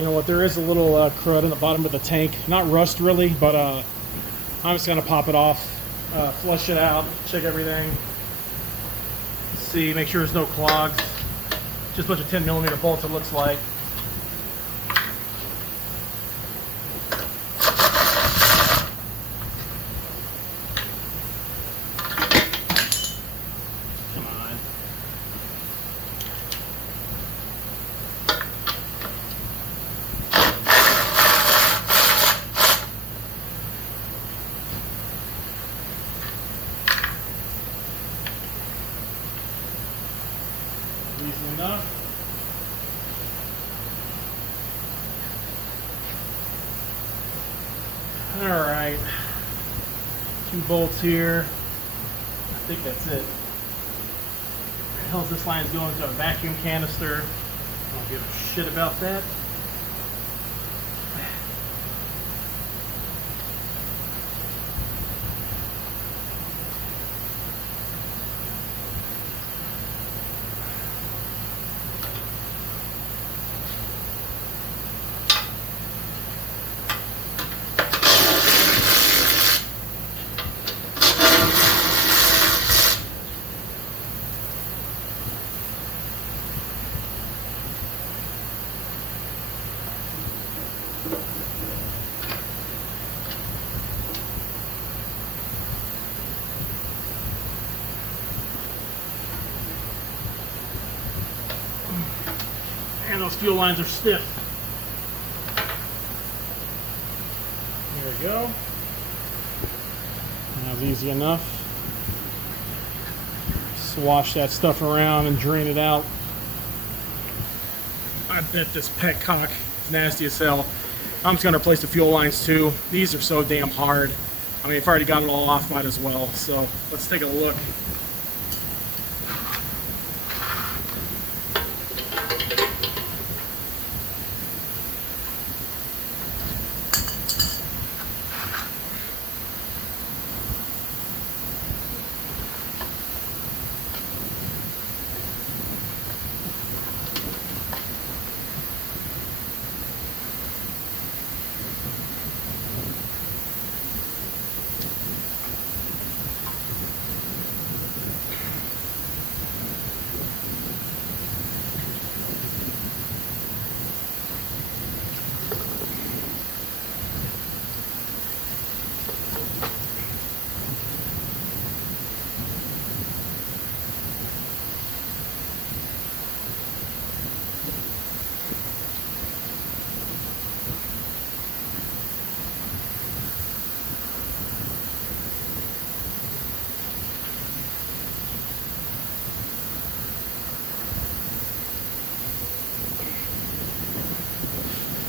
You know what, there is a little crud in the bottom of the tank. Not rust really, but I'm just gonna pop it off, flush it out, check everything. See, make sure there's no clogs. Just a bunch of 10mm bolts, it looks like. Come on. Easy enough. All right, 2 bolts here. I think that's it. Where the hell's this line's going to a vacuum canister? I don't give a shit about that. And those fuel lines are stiff. There we go. That was easy enough. Swash that stuff around and drain it out. I bet this petcock is nasty as hell. I'm just going to replace the fuel lines too. These are so damn hard. I mean, if I already got it all off, might as well. So let's take a look.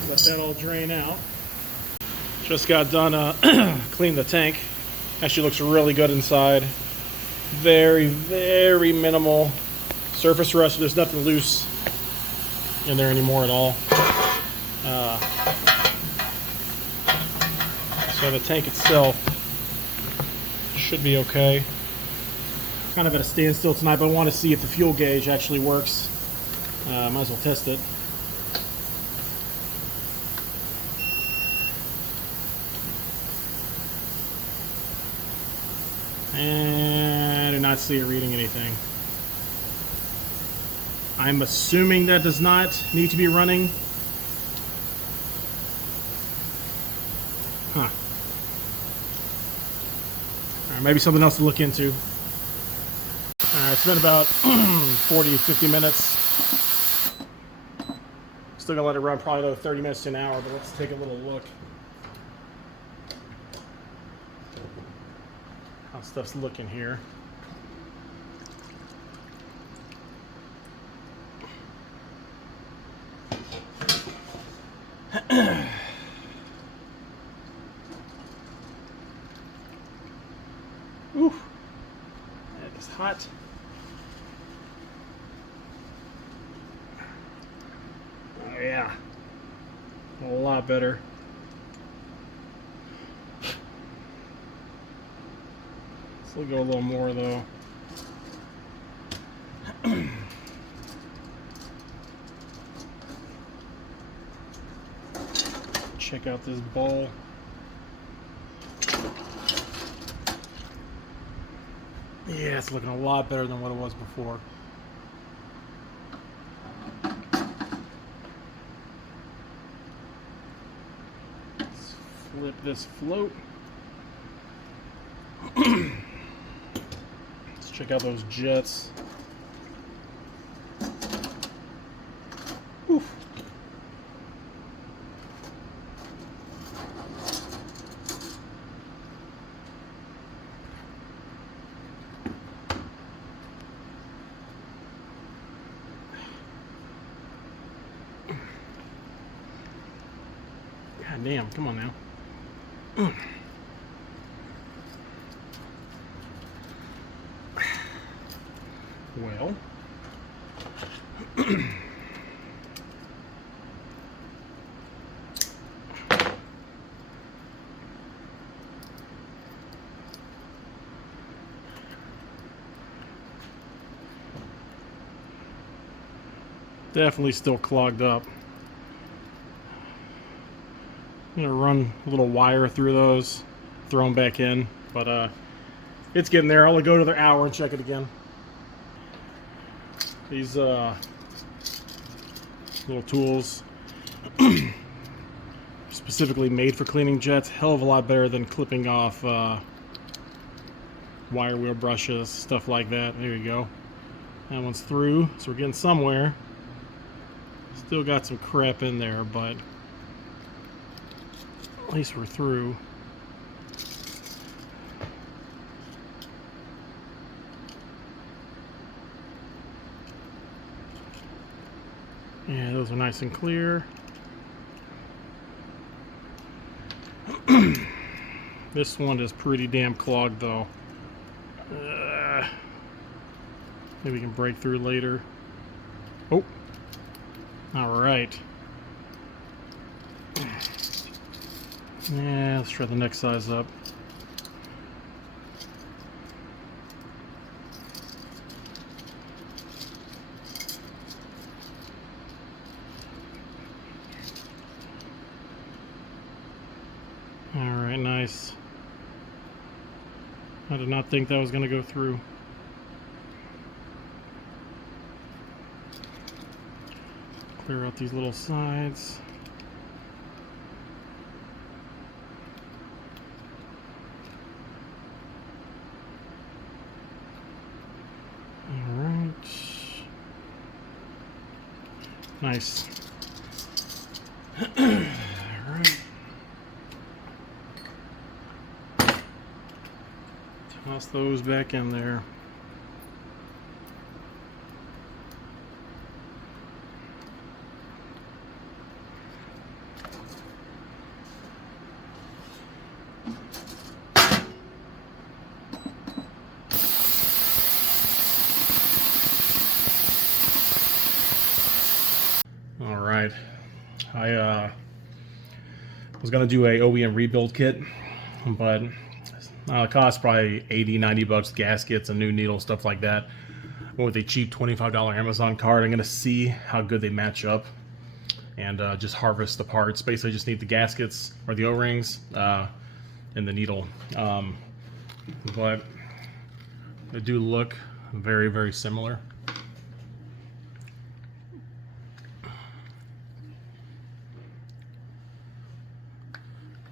Let that all drain out. Just got done cleaning the tank. Actually looks really good inside. Very, very minimal surface rust. There's nothing loose in there anymore at all. So the tank itself should be okay. Kind of at a standstill tonight, but I want to see if the fuel gauge actually works. Might as well test it. And I do not see it reading anything. I'm assuming that does not need to be running. Huh. Alright, maybe something else to look into. Alright, it's been about 40, 50 minutes. Still gonna let it run probably another 30 minutes to an hour, but let's take a little look. How stuff's looking here. Ooh, that is hot. Oh yeah, a lot better. We'll go a little more though. check out this bowl. Yeah, it's looking a lot better than what it was before. Let's flip this float. Let's check out those jets. Oof. God damn, come on now. Well. Definitely still clogged up. I'm gonna run a little wire through those, throw them back in, but it's getting there. I'll go another hour and check it again. These little tools, specifically made for cleaning jets, hell of a lot better than clipping off wire wheel brushes, stuff like that. There you go. That one's through, so we're getting somewhere. Still got some crap in there, but at least we're through. Yeah, those are nice and clear. This one is pretty damn clogged though. Maybe we can break through later. Oh, all right. Yeah, let's try the next size up. All right, nice. I did not think that was going to go through. Clear out these little sides. All right. Nice. All right. Toss those back in there. All right, I was gonna do a OEM rebuild kit, but it cost probably 80-90 bucks, gaskets, a new needle, stuff like that. Went with a cheap $25 Amazon card. I'm gonna see how good they match up and just harvest the parts. Basically, just need the gaskets or the O-rings and the needle, but they do look very, very similar.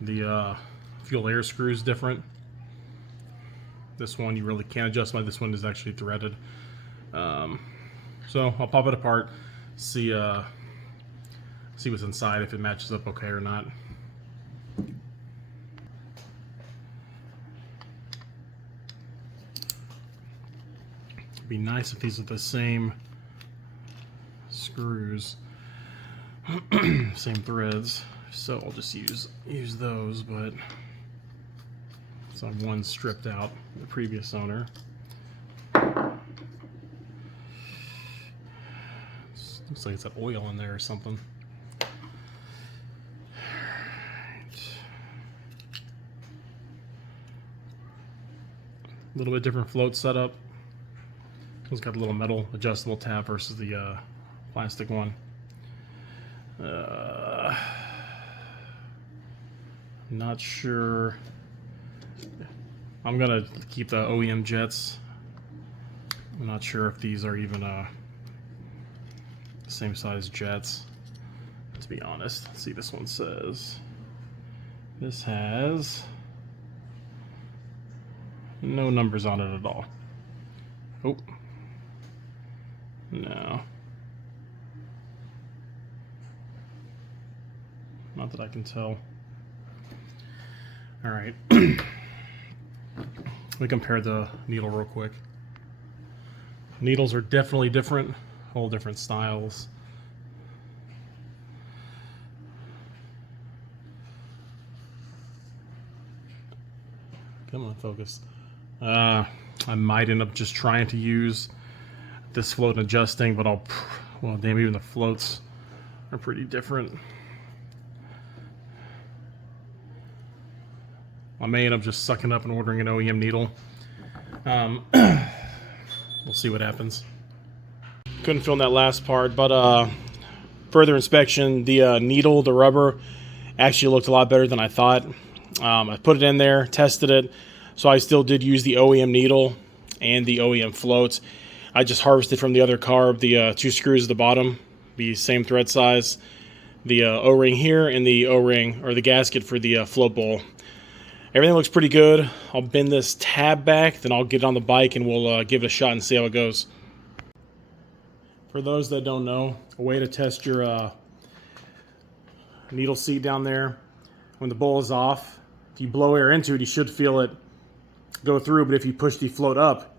The fuel air screw is different. This one you really can't adjust by. This one is actually threaded. So I'll pop it apart, see what's inside, if it matches up okay or not. It'd be nice if these are the same screws, same threads. So I'll just use those, but so one stripped out, the previous owner. Looks like it's got oil in there or something. Right. A little bit different float setup. It's got a little metal adjustable tab versus the Not sure. I'm gonna keep the OEM jets. I'm not sure if these are even same size jets, to be honest. Let's see, this one says, this has no numbers on it at all. Oh, no. Not that I can tell. All right. Let me compare the needle real quick. Needles are definitely different, all different styles. Come on, focus. I might end up just trying to use this float and adjusting, but well, damn, even the floats are pretty different. I may end up just sucking up and ordering an OEM needle. We'll see what happens. Couldn't film that last part, but further inspection, the needle, the rubber, actually looked a lot better than I thought. I put it in there, tested it, so I still did use the OEM needle and the OEM floats. I just harvested from the other carb the 2 screws at the bottom, the same thread size, the O-ring here, and the O-ring, or the gasket for the float bowl. Everything looks pretty good. I'll bend this tab back, then I'll get on the bike and we'll give it a shot and see how it goes. For those that don't know, a way to test your needle seat down there, when the bowl is off, if you blow air into it, you should feel it go through, but if you push the float up,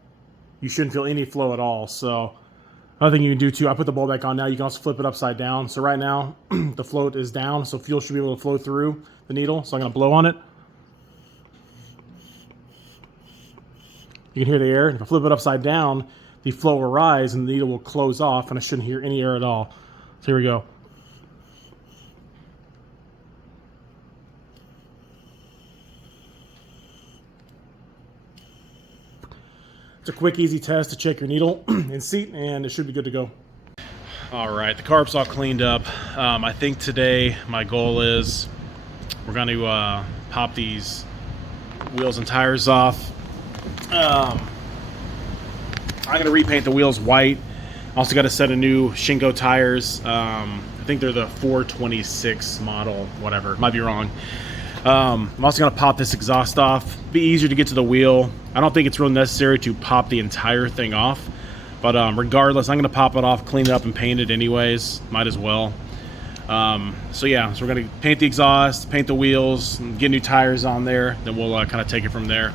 you shouldn't feel any flow at all. So another thing you can do too, I put the bowl back on now, you can also flip it upside down. So right now, the float is down, so fuel should be able to flow through the needle. So I'm gonna blow on it. You can hear the air. If I flip it upside down, the flow will rise and the needle will close off, and I shouldn't hear any air at all. So here we go. It's a quick, easy test to check your needle and seat, and it should be good to go. All right, the carb's all cleaned up. I think today my goal is we're going to pop these wheels and tires off. I'm going to repaint the wheels white. Also got a set of new Shinko tires. I think they're the 426 model, whatever. Might be wrong. I'm also going to pop this exhaust off. Be easier to get to the wheel. I don't think it's real necessary to pop the entire thing off. But regardless, I'm going to pop it off, clean it up, and paint it anyways. Might as well. So yeah, so we're going to paint the exhaust, paint the wheels, and get new tires on there. Then we'll kind of take it from there.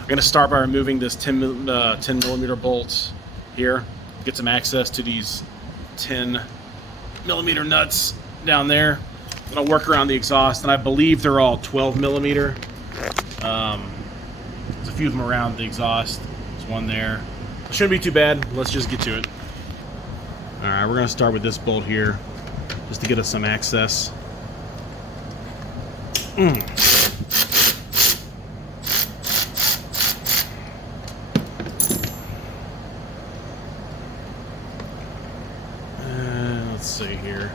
I'm going to start by removing this 10 millimeter bolts here. Get some access to these 10 millimeter nuts down there. Then I'll work around the exhaust, and I believe they're all 12 millimeter. There's a few of them around the exhaust. There's one there. It shouldn't be too bad. Let's just get to it. All right, we're going to start with this bolt here, just to get us some access. Let's see here.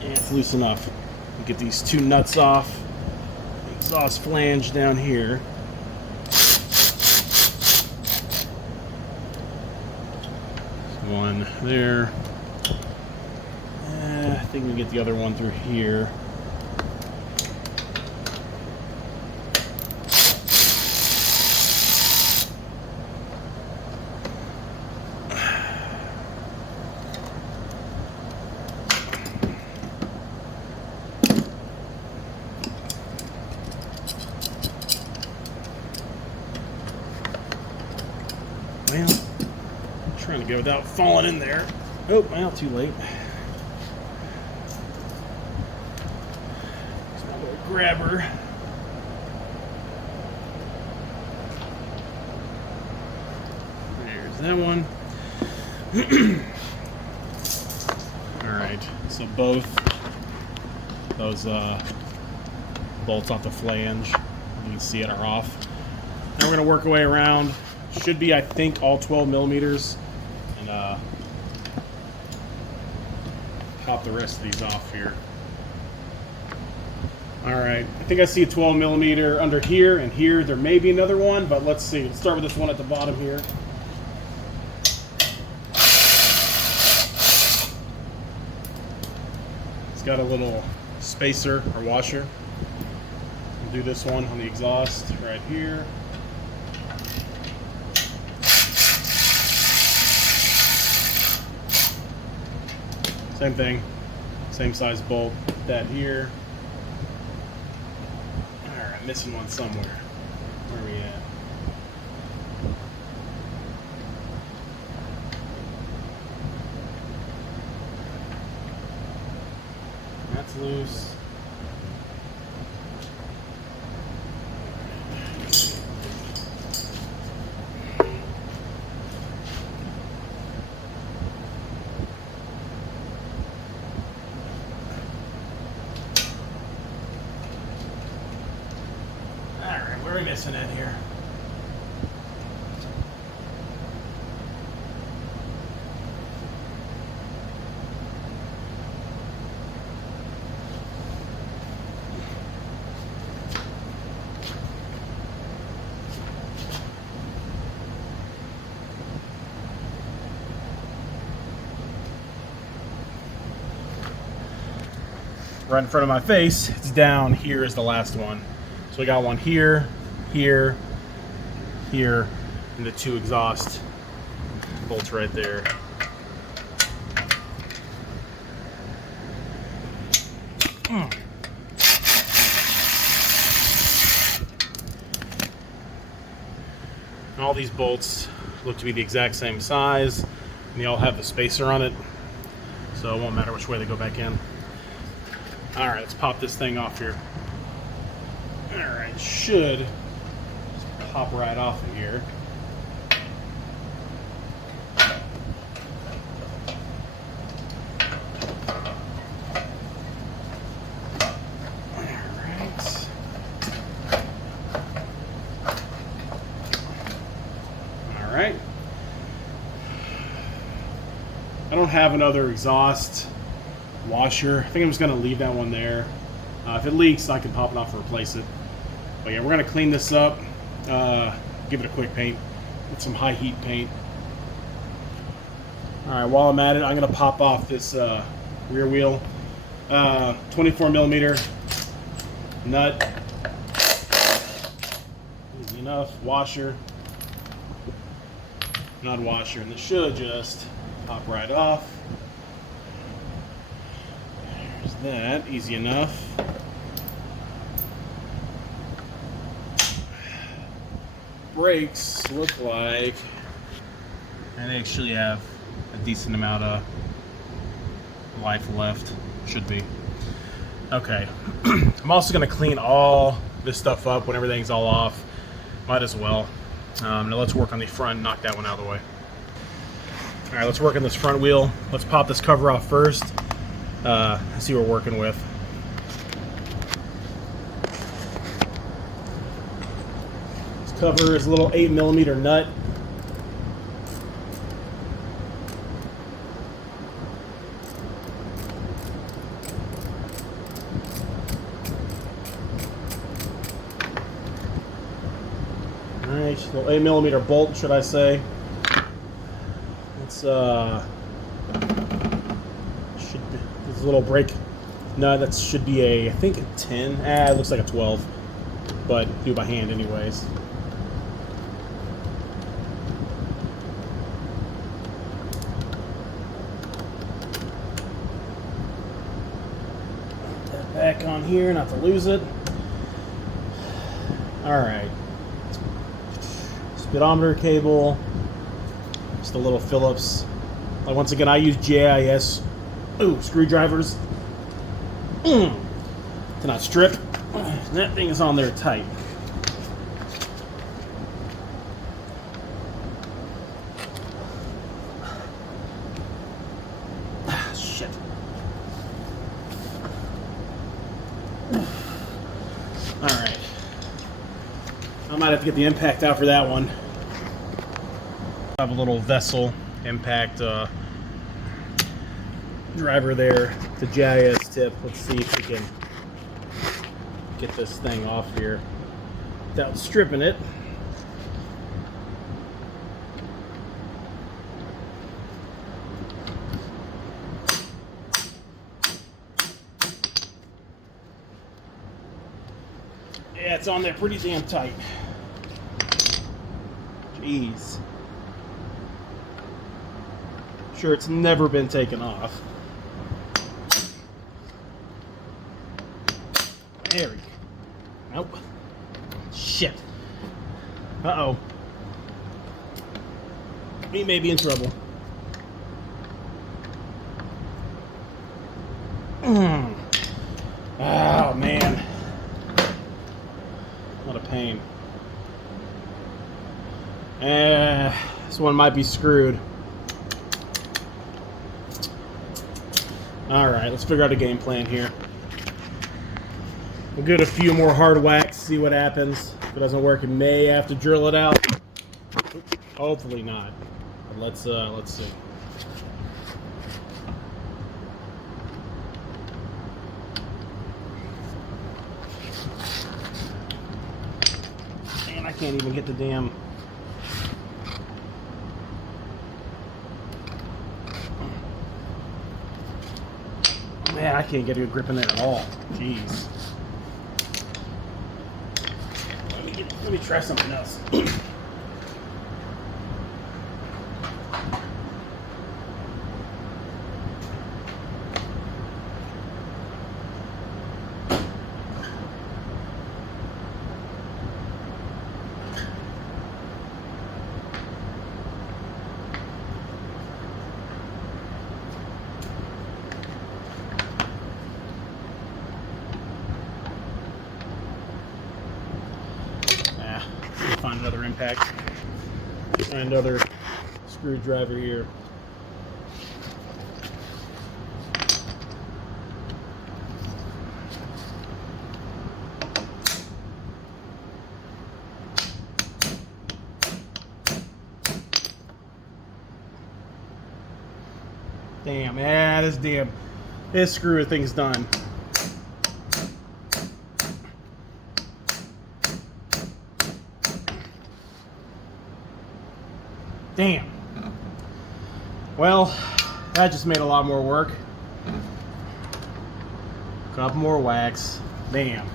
Yeah, it's loose enough. We'll get these 2 nuts off. The exhaust flange down here. One there. I think we can get the other one through here. Well, I'm trying to go without falling in there. Oh, well, too late. It's my little grabber. There's that one. Alright, so both those bolts off the flange, you can see it, are off. Now we're going to work our way around. Should be, I think, all 12 millimeters. And pop the rest of these off here. All right, I think I see a 12 millimeter under here and here. There may be another one, but let's see. Let's start with this one at the bottom here. It's got a little spacer or washer. We'll do this one on the exhaust right here. Same thing, same size bolt. Put that here. All right, missing one somewhere. Where are we at? That's loose. What are we missing in here? Right in front of my face, it's down here is the last one. So we got one here, here, here, and the two exhaust bolts right there. And all these bolts look to be the exact same size, and they all have the spacer on it, so it won't matter which way they go back in. All right, let's pop this thing off here. All right, should just pop right off of here. All right. I don't have another exhaust washer. I think I'm just going to leave that one there. If it leaks, I can pop it off and replace it. But yeah, we're going to clean this up, give it a quick paint with some high heat paint. All right, while I'm at it, I'm going to pop off this rear wheel. 24 millimeter nut. Easy enough. Washer. Nut washer, and this should just pop right off. There's that, easy enough. Brakes look like, and they actually have a decent amount of life left, should be. Okay, I'm also going to clean all this stuff up when everything's all off, might as well. Now let's work on the front, knock that one out of the way. All right, let's work on this front wheel. Let's pop this cover off first, see what we're working with. Cover is a little 8 millimeter nut. Alright, a little 8 millimeter bolt, should I say. It's should be this little brake nut. That should be a, I think, a 10. It looks like a 12, but do by hand anyways. Back on here, not to lose it. Alright. Speedometer cable. Just a little Phillips. Once again, I use JIS screwdrivers to not strip. That thing is on there tight. Shit. Alright. I might have to get the impact out for that one. I have a little vessel impact screwdriver there to GIS tip. Let's see if we can get this thing off here without stripping it. Yeah, it's on there pretty damn tight. Jeez. Sure, it's never been taken off. There we go. Nope. Shit. Uh-oh. We may be in trouble. Oh, man. What a pain. This one might be screwed. Alright, let's figure out a game plan here. We'll get a few more hard whacks, see what happens. If it doesn't work, it may have to drill it out. Hopefully not. But let's see. Man, I can't even get the damn... Man, I can't get a good grip in there at all. Jeez. Let me try something else. Find another impact. Find another screwdriver here. Damn, yeah, this screw thing's done. Damn. Well, that just made a lot more work. Couple more whacks. Damn.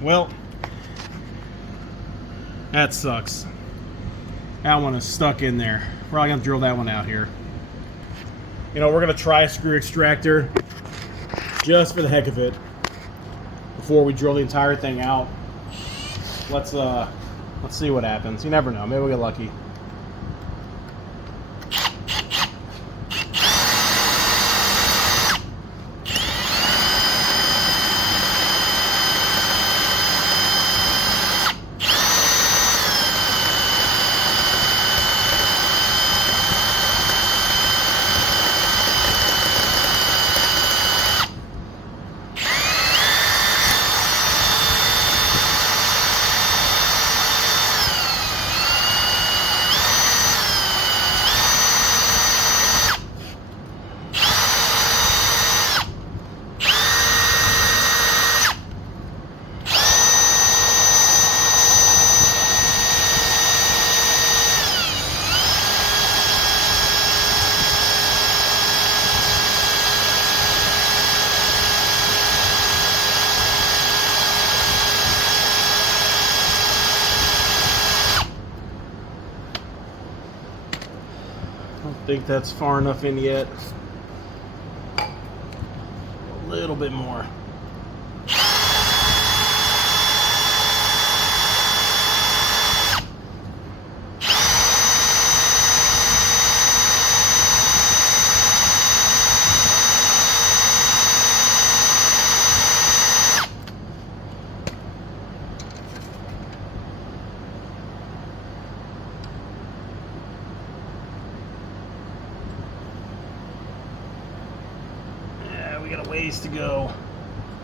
Well, that sucks. That one is stuck in there. Probably gonna drill that one out here. You know, we're gonna try a screw extractor just for the heck of it before we drill the entire thing out. Let's see what happens. You never know. Maybe we'll get lucky. I think that's far enough in yet. A little bit more. ways to go.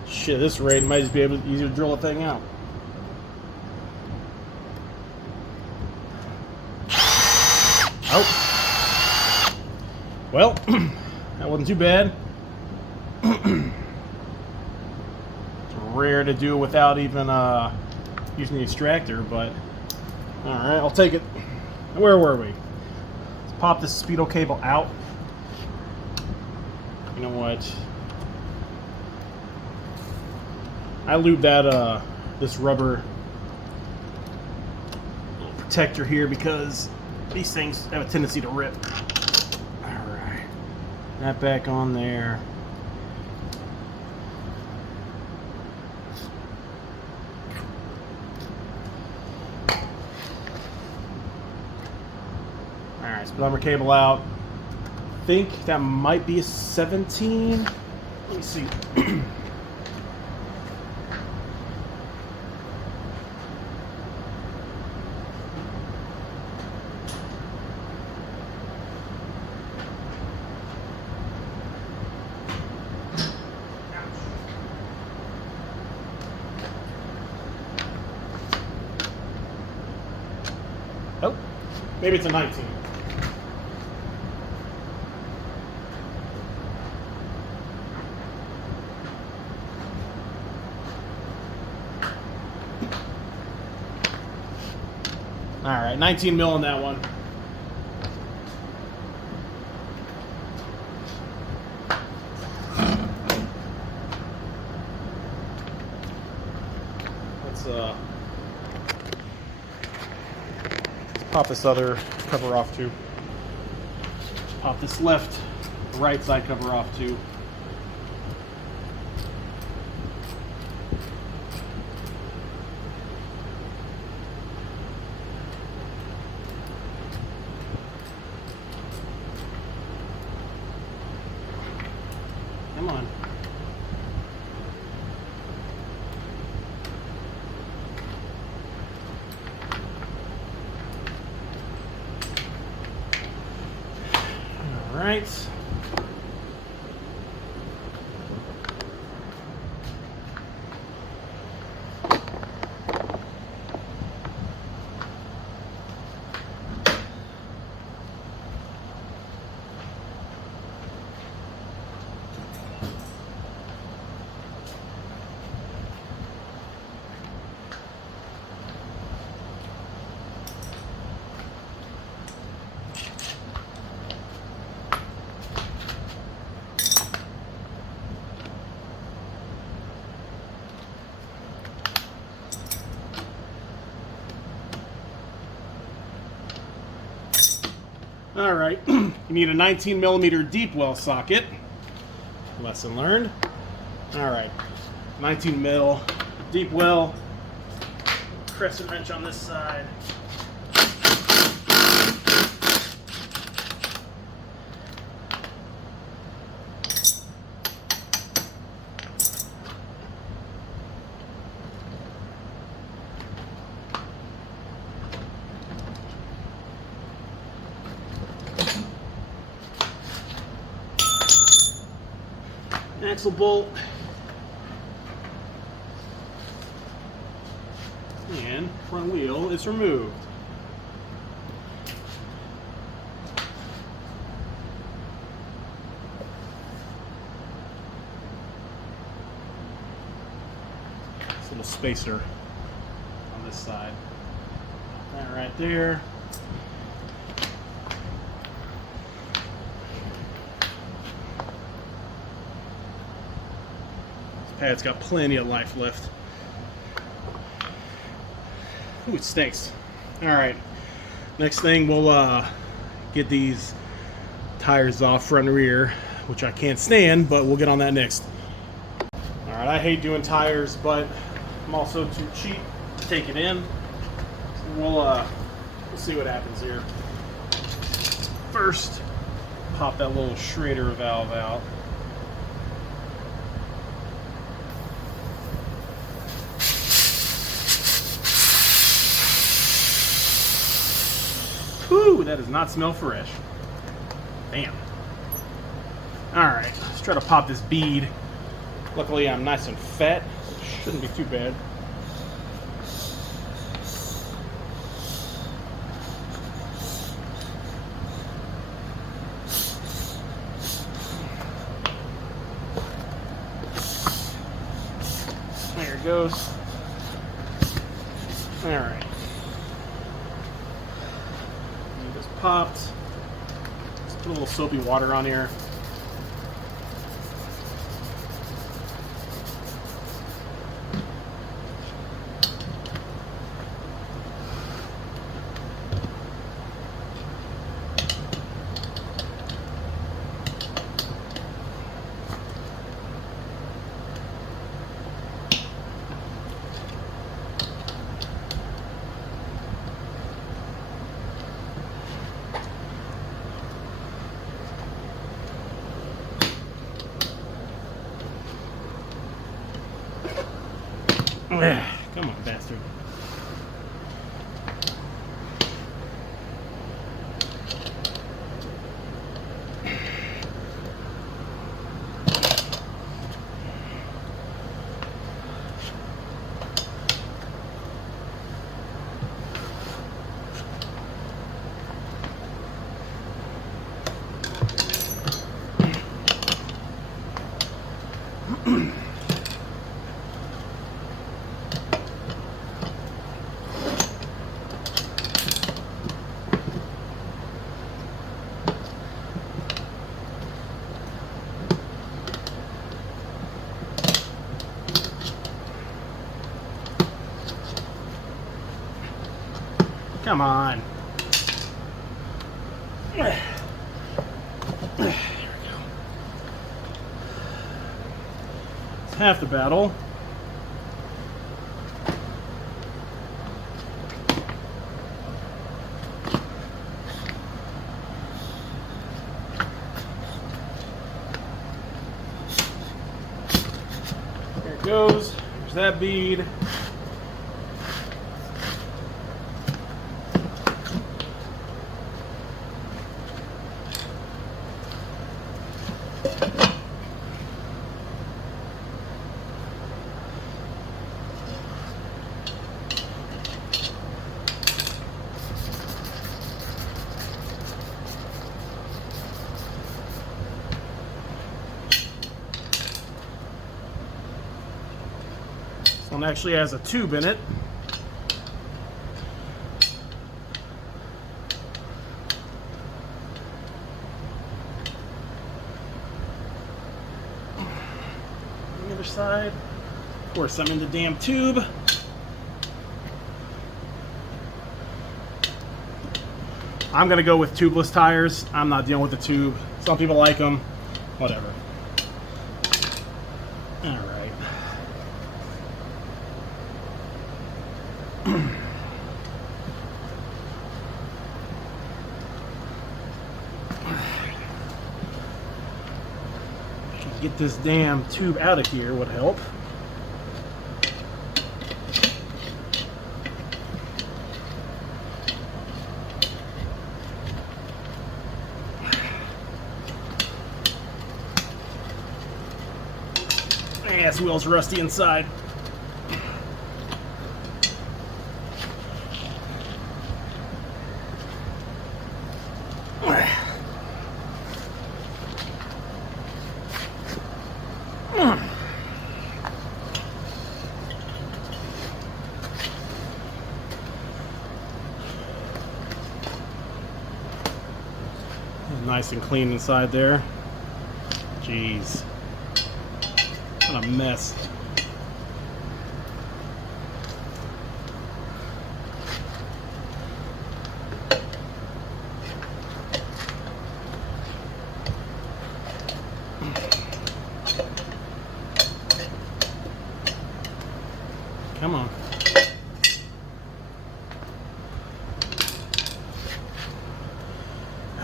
Shit, at this rate, might just be able to easier to drill the thing out. Oh. Well, that wasn't too bad. It's rare to do without even using the extractor, but alright, I'll take it. Where were we? Let's pop this speedo cable out. You know what? I lube that this rubber little protector here because these things have a tendency to rip. Alright. That back on there. Alright, speedometer cable out. I think that might be a 17. Let me see. Oh, maybe it's a 19. All right, 19 mil on that one. Let's pop this other cover off too. Pop this left, right side cover off too. Come on. All right. All right, you need a 19 millimeter deep well socket. Lesson learned. All right, 19 mil deep well. Crescent wrench on this side. Axle bolt, and front wheel is removed. This little spacer on this side. That right there. Pad's got plenty of life left. Ooh, it stinks. Alright, next thing we'll get these tires off front and rear, which I can't stand, but we'll get on that next. Alright, I hate doing tires, but I'm also too cheap to take it in. So we'll see what happens here. First, pop that little Schrader valve out. Whew, that does not smell fresh. Damn. Alright, let's try to pop this bead Luckily I'm nice and fat, so it shouldn't be too bad. There it goes. Alright. Just popped. Let's put a little soapy water on here. Come on, bastard. Come on. There we go. It's half the battle. There it goes. There's that bead. This one actually has a tube in it. On the other side, of course, I'm in the damn tube. I'm gonna go with tubeless tires. I'm not dealing with the tube. Some people like them. Whatever. All right. Get this damn tube out of here would help. Yeah, this wheel's rusty inside. Nice and clean inside there. Jeez. What a mess. Come on.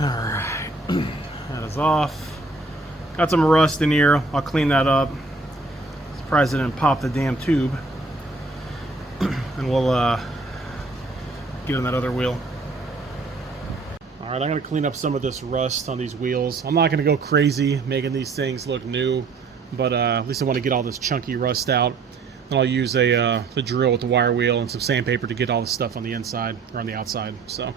Alright. That is off. Got some rust in here. I'll clean that up. Surprised I didn't pop the damn tube. And we'll get on that other wheel. Alright, I'm going to clean up some of this rust on these wheels. I'm not going to go crazy making these things look new. but at least I want to get all this chunky rust out. Then I'll use the drill with the wire wheel and some sandpaper to get all the stuff on the inside or on the outside. So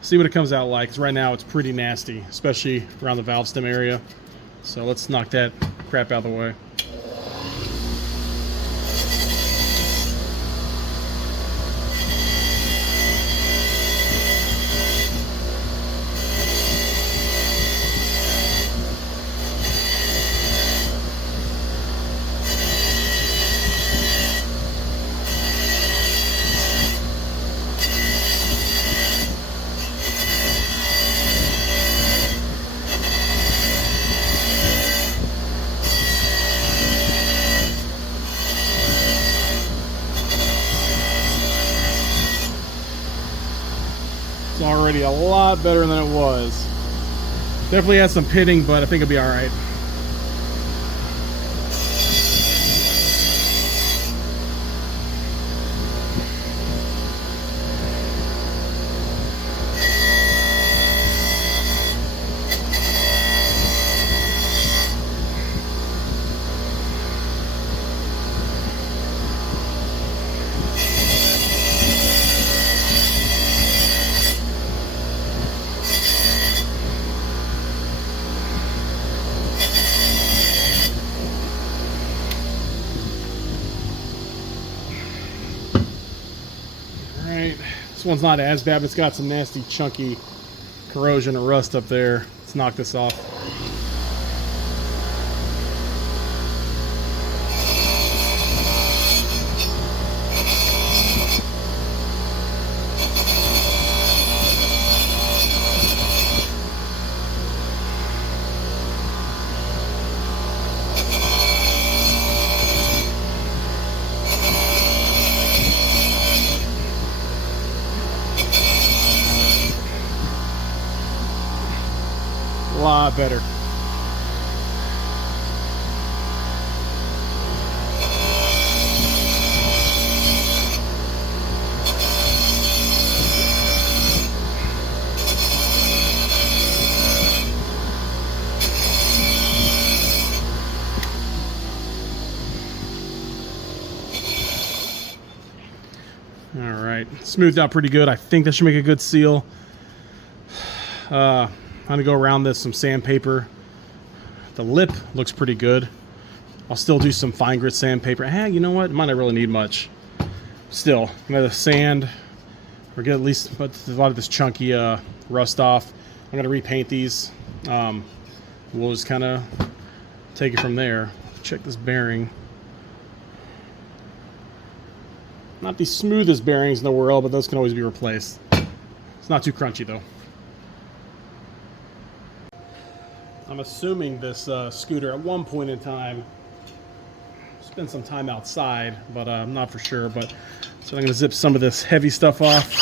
see what it comes out like. 'Cause right now it's pretty nasty, especially around the valve stem area. So let's knock that crap out of the way. It's already a lot better than it was. Definitely has some pitting, but I think it'll be all right. This one's not as bad, but it's got some nasty chunky corrosion or rust up there. Let's knock this off. A lot better. All right, smoothed out pretty good. I think that should make a good seal. I'm gonna go around this some sandpaper. The lip looks pretty good. I'll still do some fine grit sandpaper. You know what? It might not really need much. Still, I'm gonna sand or get at least a lot of this chunky rust off. I'm gonna repaint these. We'll just kind of take it from there. Check this bearing. Not the smoothest bearings in the world, but those can always be replaced. It's not too crunchy though. I'm assuming this scooter at one point in time spent some time outside, but I'm not for sure. But so I'm going to zip some of this heavy stuff off.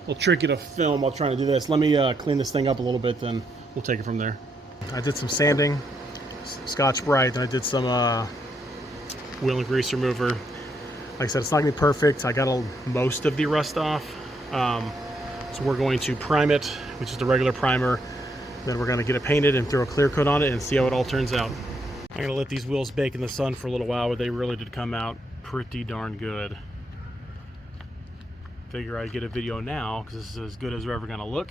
A little tricky to film while trying to do this. Let me clean this thing up a little bit, then we'll take it from there. I did some sanding, Scotch-Brite, and I did some wheel and grease remover. Like I said, it's not gonna be perfect. I got most of the rust off. So we're going to prime it, which is the regular primer. Then we're gonna get it painted and throw a clear coat on it and see how it all turns out. I'm gonna let these wheels bake in the sun for a little while, but they really did come out pretty darn good. Figure I'd get a video now because this is as good as we're ever going to look,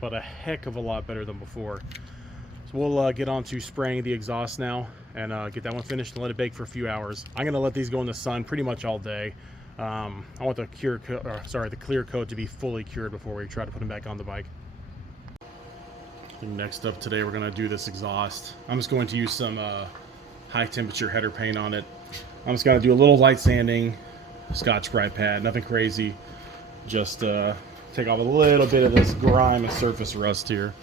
but a heck of a lot better than before. So we'll get on to spraying the exhaust now and get that one finished and let it bake for a few hours. I'm going to let these go in the sun pretty much all day. I want the clear coat to be fully cured before we try to put them back on the bike. Next up today, we're going to do this exhaust. I'm just going to use some high temperature header paint on it. I'm just going to do a little light sanding, Scotch-Brite pad, nothing crazy. Just take off a little bit of this grime and surface rust here.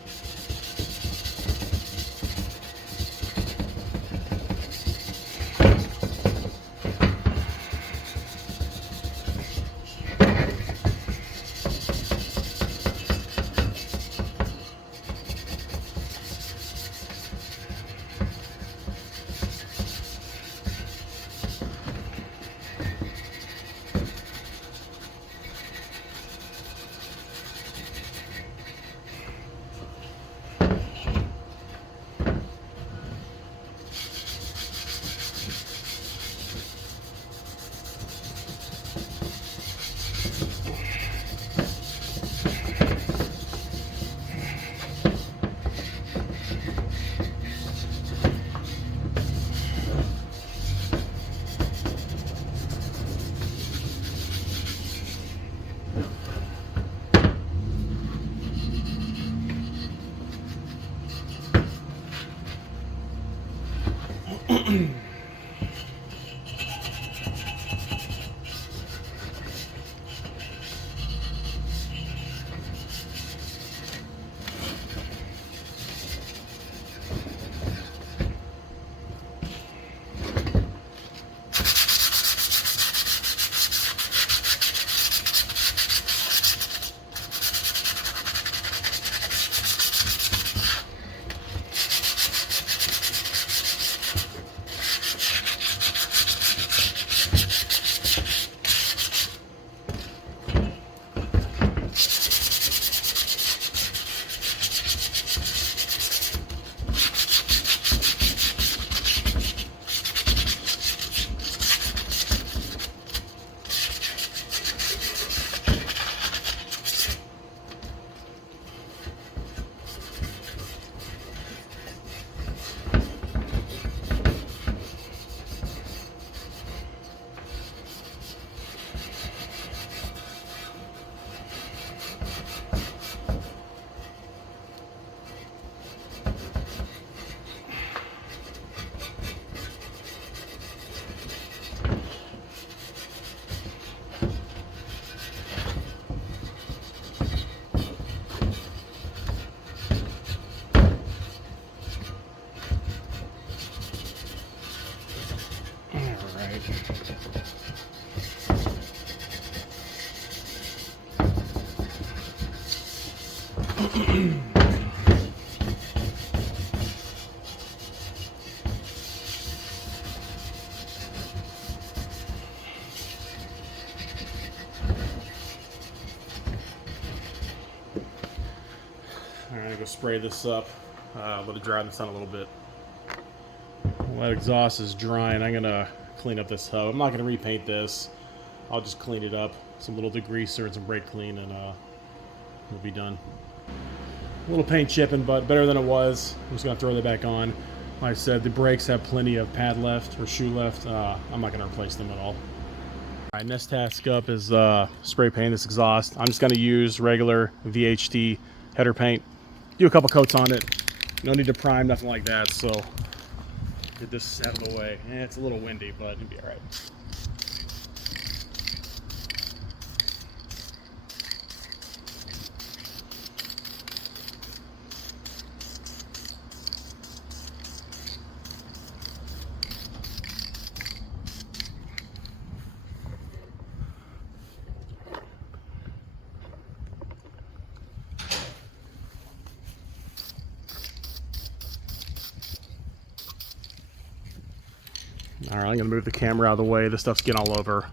I'm gonna go spray this up, let it dry this on a little bit. Well, that exhaust is drying. I'm gonna clean up this hub. I'm not gonna repaint this. I'll just clean it up, some little degreaser and some brake clean, and we'll be done. A little paint chipping, but better than it was. I'm just gonna throw that back on. Like I said, the brakes have plenty of pad left or shoe left. I'm not gonna replace them at all. All right, next task up is spray paint this exhaust. I'm just gonna use regular VHT header paint. Do a couple coats on it. No need to prime, nothing like that. So get this out of the way. It's a little windy, but it'll be all right. All right, I'm gonna move the camera out of the way. This stuff's getting all over.